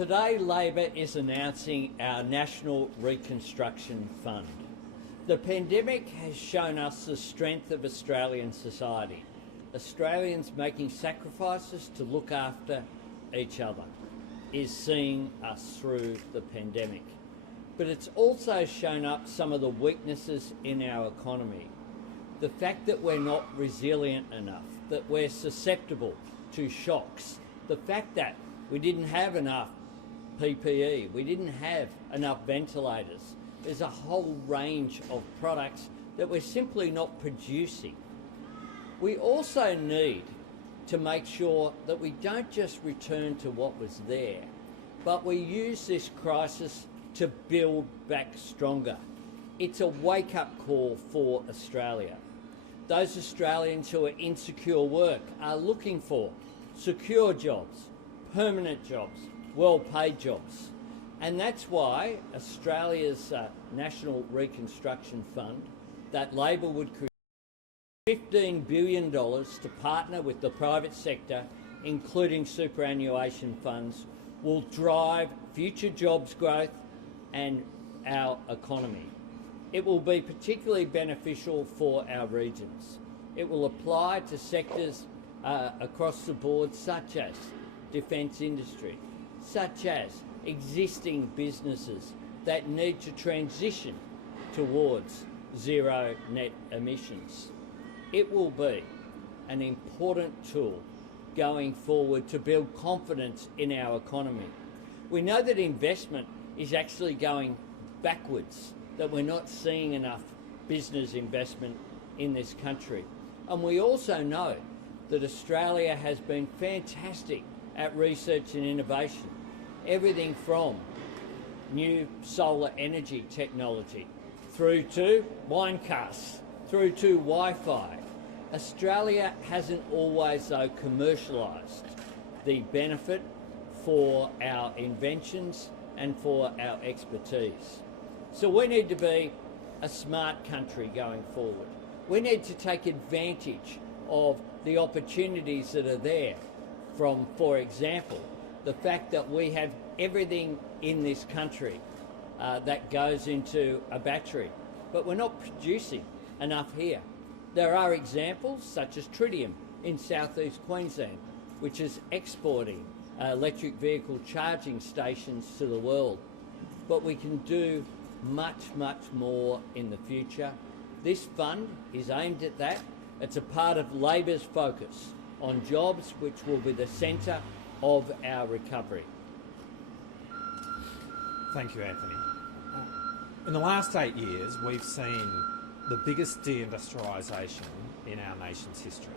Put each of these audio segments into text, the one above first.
Today, Labor is announcing our National Reconstruction Fund. The pandemic has shown us the strength of Australian society. Australians making sacrifices to look after each other is seeing us through the pandemic. But it's also shown up some of the weaknesses in our economy. The fact that we're not resilient enough, that we're susceptible to shocks, the fact that we didn't have enough PPE, we didn't have enough ventilators. There's a whole range of products that we're simply not producing. We also need to make sure that we don't just return to what was there, but we use this crisis to build back stronger. It's a wake-up call for Australia. Those Australians who are in secure work are looking for secure jobs, permanent jobs, well-paid jobs. And that's why Australia's National Reconstruction Fund, that Labor would create $15 billion to partner with the private sector, including superannuation funds, will drive future jobs growth and our economy. It will be particularly beneficial for our regions. It will apply to sectors across the board, such as defence industry, such as existing businesses that need to transition towards zero net emissions. It will be an important tool going forward to build confidence in our economy. We know that investment is actually going backwards, that we're not seeing enough business investment in this country. And we also know that Australia has been fantastic at research and innovation. Everything from new solar energy technology through to wine casks, through to Wi-Fi. Australia hasn't always, though, commercialised the benefit for our inventions and for our expertise. So we need to be a smart country going forward. We need to take advantage of the opportunities that are there from, for example, the fact that we have everything in this country that goes into a battery, but we're not producing enough here. There are examples such as tritium in southeast Queensland, which is exporting electric vehicle charging stations to the world. But we can do much, much more in the future. This fund is aimed at that. It's a part of Labor's focus on jobs, which will be the centre of our recovery. Thank you, Anthony. In the last 8 years, we've seen the biggest deindustrialisation in our nation's history.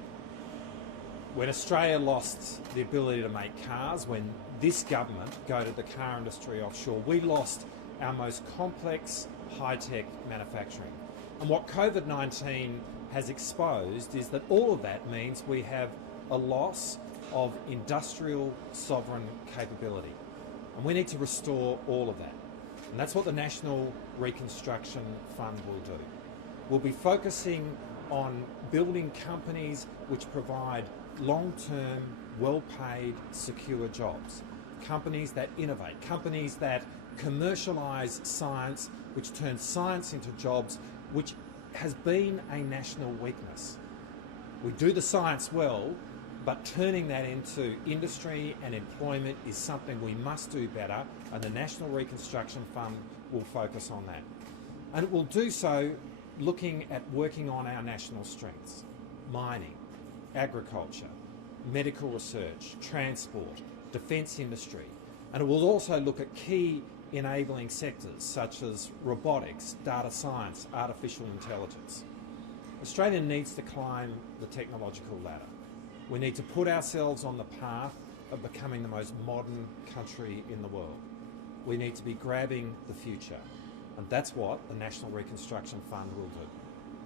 When Australia lost the ability to make cars, when this government goaded the car industry offshore, we lost our most complex high-tech manufacturing. And what COVID-19 has exposed is that all of that means we have a loss of industrial sovereign capability. And we need to restore all of that. And that's what the National Reconstruction Fund will do. We'll be focusing on building companies which provide long-term, well-paid, secure jobs. Companies that innovate, companies that commercialise science, which turns science into jobs, which has been a national weakness. We do the science well, but turning that into industry and employment is something we must do better, and the National Reconstruction Fund will focus on that. And it will do so looking at working on our national strengths: mining, agriculture, medical research, transport, defence industry. And it will also look at key enabling sectors such as robotics, data science, artificial intelligence. Australia needs to climb the technological ladder. We need to put ourselves on the path of becoming the most modern country in the world. We need to be grabbing the future, and that's what the National Reconstruction Fund will do.